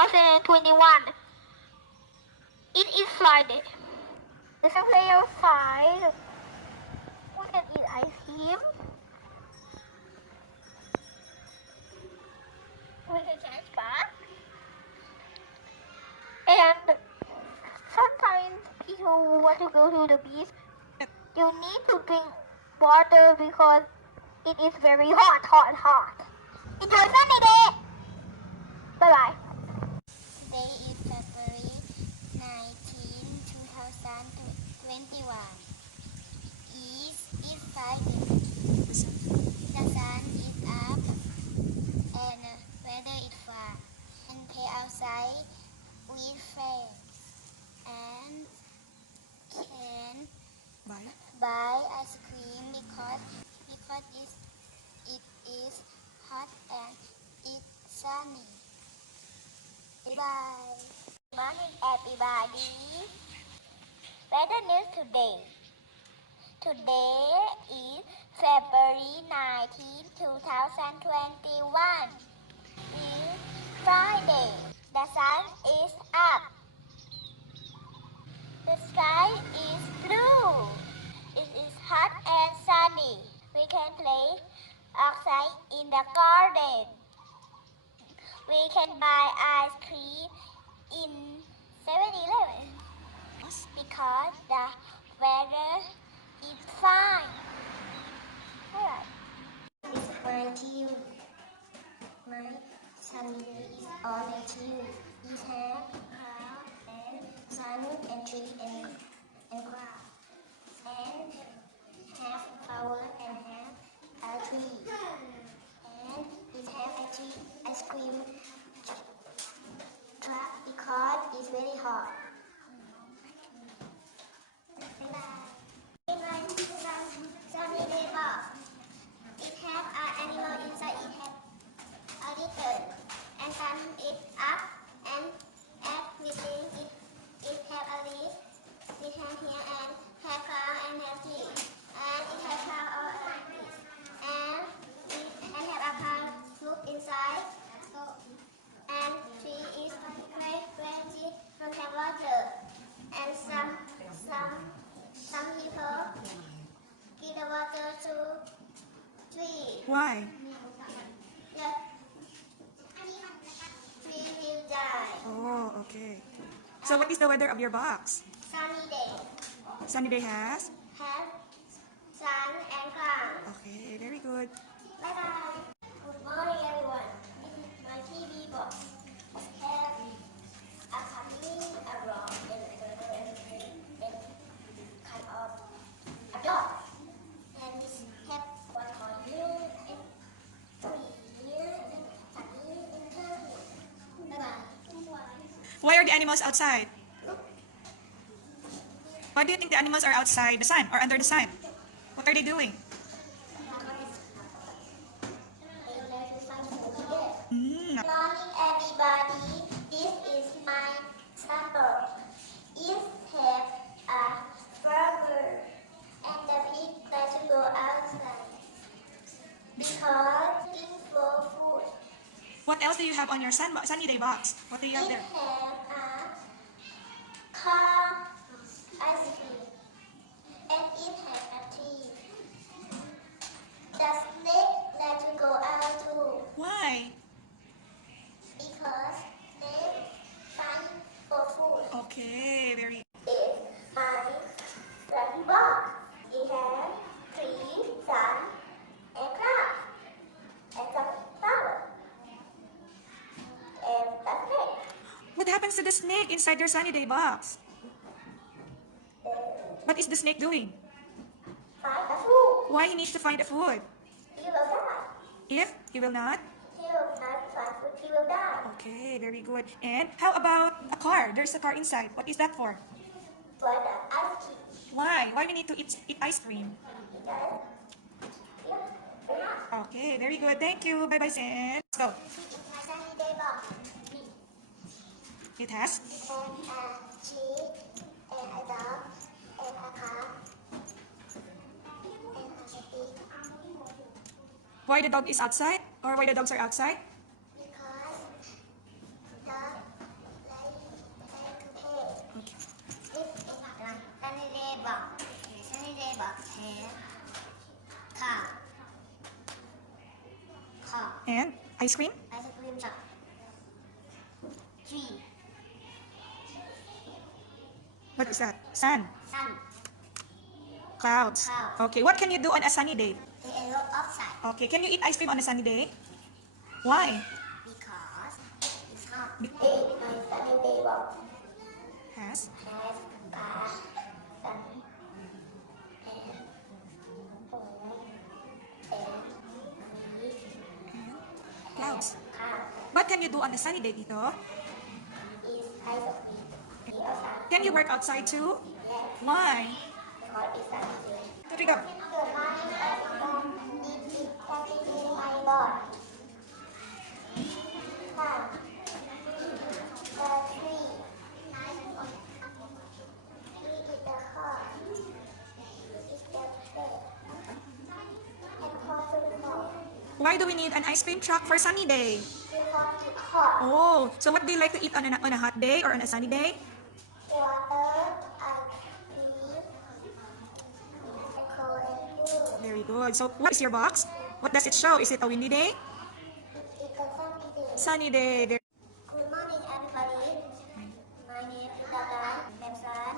2021. It is Friday. There's a play outside. We can eat ice cream. We can catch back. And sometimes people want to go to the beach. You need to drink water because it is very hot. Enjoy sunny day. Bye bye. Today is February 19, 2021. It's Friday. The sun is up and weather is fine. And play outside with friends and can buy ice cream because it is hot and it's sunny. Bye. Good morning, everybody. Weather news today. Today is February 19, 2021. It's Friday. The sun is up. The sky is blue. It is hot and sunny. We can play outside in the garden. We can buy ice cream in 7-Eleven because the weather is fine. Alright. It's my team. My sunny day is all the team. It has cloud and sun and tree and cloud. And have flower and have a tree. And it has a tree ice cream truck because it's very hot. In my sunny day box, it has an animal inside. It has a little and sun is up and everything. It has a leaf. It has here and have cloud and have tree. And it has cloud all around this. And have a plant fruit inside. And tree is great don't have water. And some people give the water to tree. Why? The tree will die. Oh, okay. So what is the weather of your box? Sunny day. Sunny day has? Have sun and cloud. Okay, very good. Bye bye. Good morning, everyone. This is my TV box. It has a Camille, a rock, and kind of a dog. And it has one more year and 3 years and Sunny and Camille. Bye bye. Why are the animals outside? Why do you think the animals are outside the sun or under the sun? What are they doing? Good morning, everybody. This is my supper. It has a burger and the pig that to go outside because looking for food. What else do you have on your sunny day box? What do you have It there? has a car ice cream and it has a tree. The snake that to go out too. Why? Because they find for food. Okay, very. It's my lucky box. It has tree, sun, and cloud, and some flower. And that's it. What happens to the snake inside your sunny day box? What is the snake doing? Find the food. Why he needs to find the food? He will die. If he will not? He will not find food. He will die. Okay, very good. And how about a car? There's a car inside. What is that for? For the ice cream. Why? Why we need to eat ice cream? Because very hot. Okay, very good. Thank you. Bye-bye, Sen. Let's go. My sunny day box. It has? And a tree, and a dog, and a car, and a pig. Why the dog is outside? Or why the dogs are outside? Because the And ice cream? Ice cream shop. 3. What is that? Sun. Sun. Clouds. Clouds. Okay, what can you do on a sunny day? It is outside. Okay, can you eat ice cream on a sunny day? Why? Because it's hot. Be- My sunny day box Has has car, sun, and home, and leaf, clouds. car. What can you do on a sunny day, Tito? Is ice cream. Be outside. Can you work outside too? Yes, Why? because it's sunny day. To pick up. Good morning, everyone. This is Camille, my boss. Now, the tree. Tree is the heart. Is the face. And possible. Why do we need an ice cream truck for sunny day? Because it's hot. Oh, so what do you like to eat on a hot day or on a sunny day? Water, ice cream, and cold and juice. Very good. So what is your box? What does it show? Is it a windy day? It's a sunny day. Sunny day. Good morning, everybody. My name is Dagan Memsan.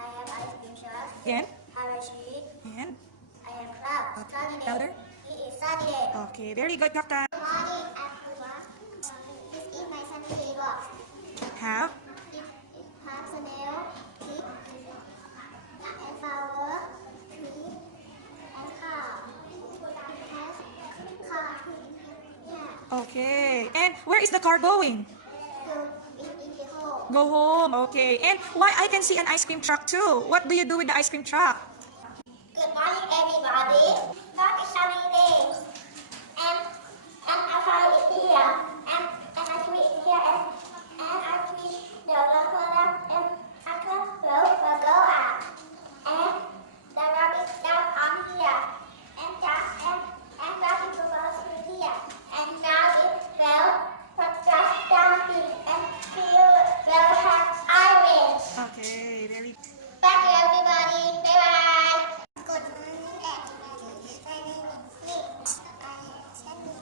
I have ice cream shop. And? Harashi. And? I have cloud. Sunny day. Louder? It is sunny day. Okay, very good, Captain. Good morning, everyone. This is my sunny day box. Have? It has snail, pig, and flower, tree, and cow. It has car. Yeah. Okay. And where is the car going? So it is the home. Go home. Okay. And why I can see an ice cream truck too? What do you do with the ice cream truck? Good morning, everybody. Not a sunny day. And I find it here. And I tweet it here. And I tweet the local and I can go out. And the rabbit down on here. And rabbit goes here. And now it fell from just jumping and feel well have irons. Okay, very Thank you, everybody. Bye-bye. Good morning, everybody. My name is Nick. I am Sunny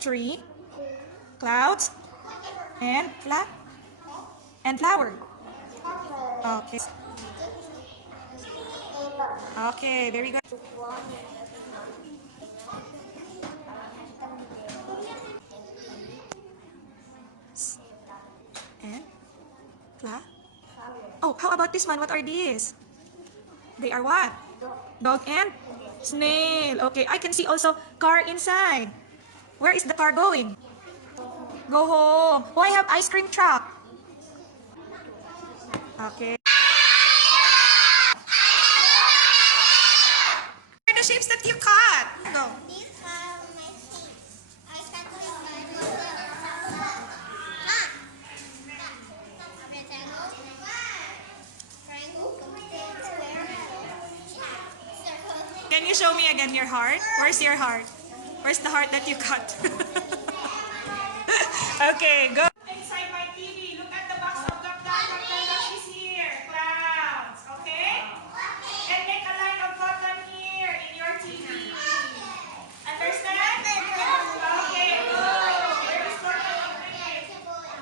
tree, clouds, and flower. Okay. Okay, very good. And oh, how about this one? What are these? They are what? Dog and snail. Okay, I can see also car inside. Where is the car going? Go home. Why have ice cream truck? Okay. What are the shapes that you cut? No. These are my feet. I can do my Can you show me again your heart? Where's your heart? Where's the heart that you cut? Okay, go. Inside my TV, look at the box of the cloud. The box is here. Clouds, okay? And make a line of cotton here in your TV. Understand? Okay, go. Where is cotton?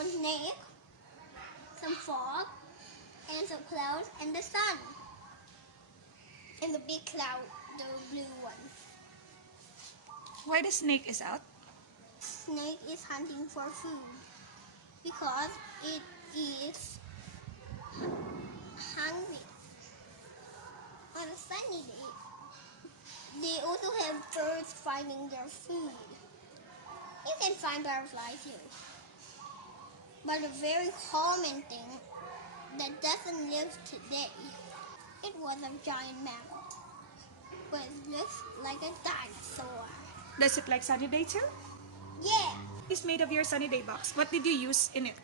one snake, some fog, and some clouds, and the sun. And the big cloud, the blue one. Why the snake is out? Snake is hunting for food because it is hungry. On a sunny day, they also have birds finding their food. You can find butterflies here. But a very common thing that doesn't live today, it was a giant mammal, but it looks like a dinosaur. Does it like sunny day too? Yeah. It's made of your sunny day box. What did you use in it?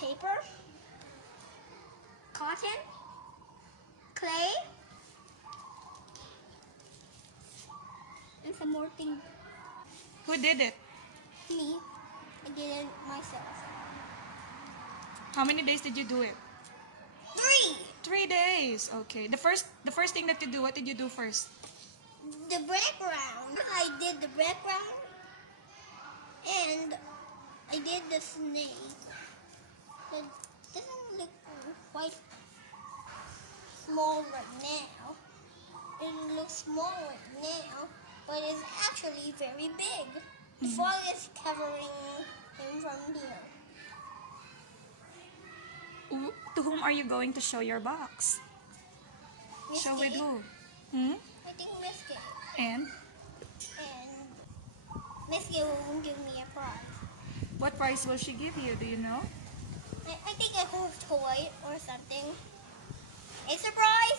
Paper, cotton, clay, and some more things. Who did it? Me, I did it myself. How many days did you do it? 3. 3 days. Okay. The first thing that you do, what did you do first? The background. I did the background, and I did the snake. It doesn't look quite small right now. It looks small right now, but it's actually very big. The fog is covering him from here. To whom are you going to show your box? Miss Show with Kay? who? I think Miss Kay. And And Miss Kay will give me a prize. what prize will she give you? Do you know? I think a whole toy or something. A surprise!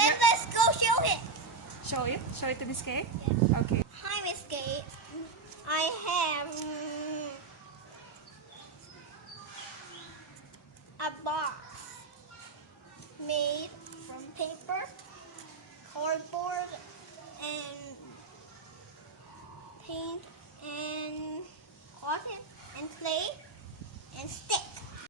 Then Yeah. let's go show it. Show it. Show it to Miss Kay. Yeah. Okay. Hi, Miss Kay. I have a box made from paper, cardboard, and paint, and cotton, and clay.